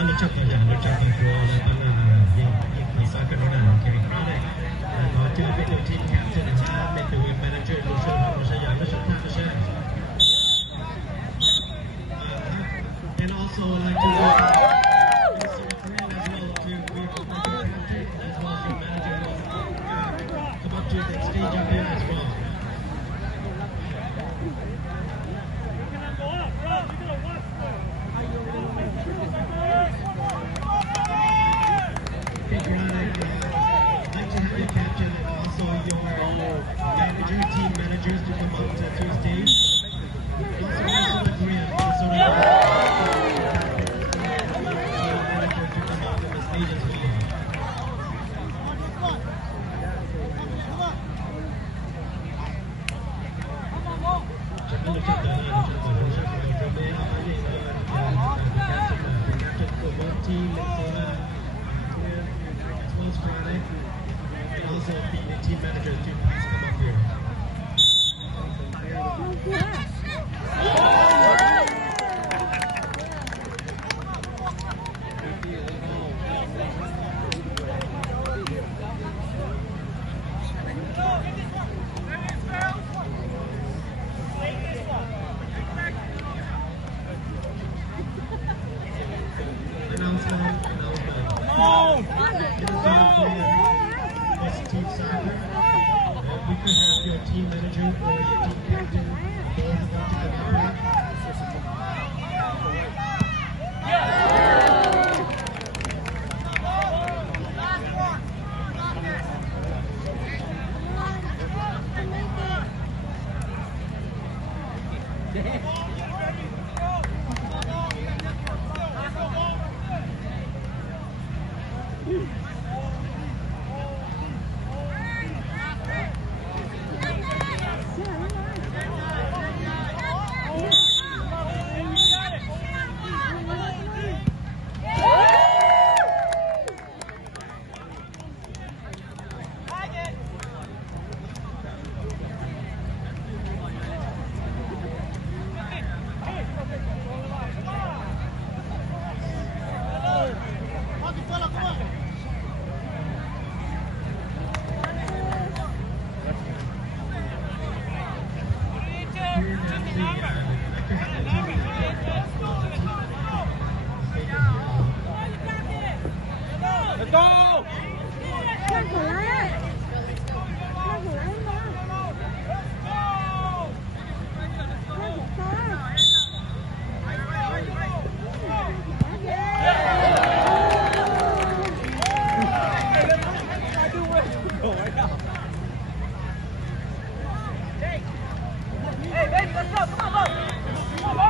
And also like to come up to the stage up here as well. Hey, Brian, I'd like to have your captain and also your manager, team managers to come up to the stage. Also, the Korean, team Minnesota as well as Friday, and also the team managers to please come up here. Team soccer. We could have your team manager or your team captain both want to come up here. Let's go! Hey, baby, let's go! Come on, go!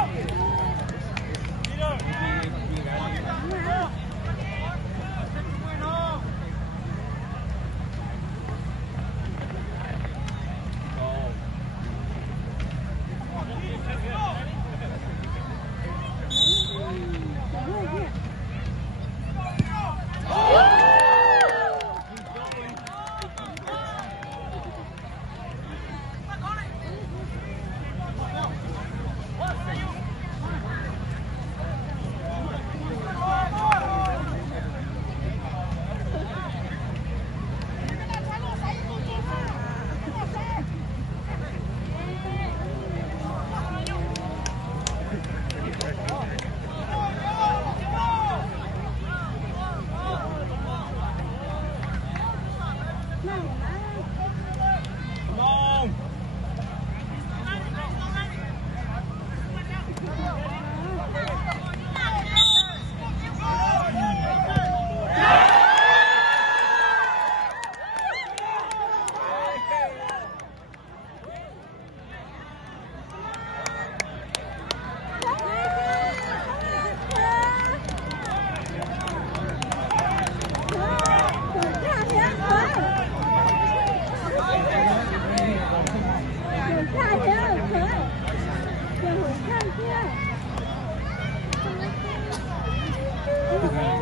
Okay.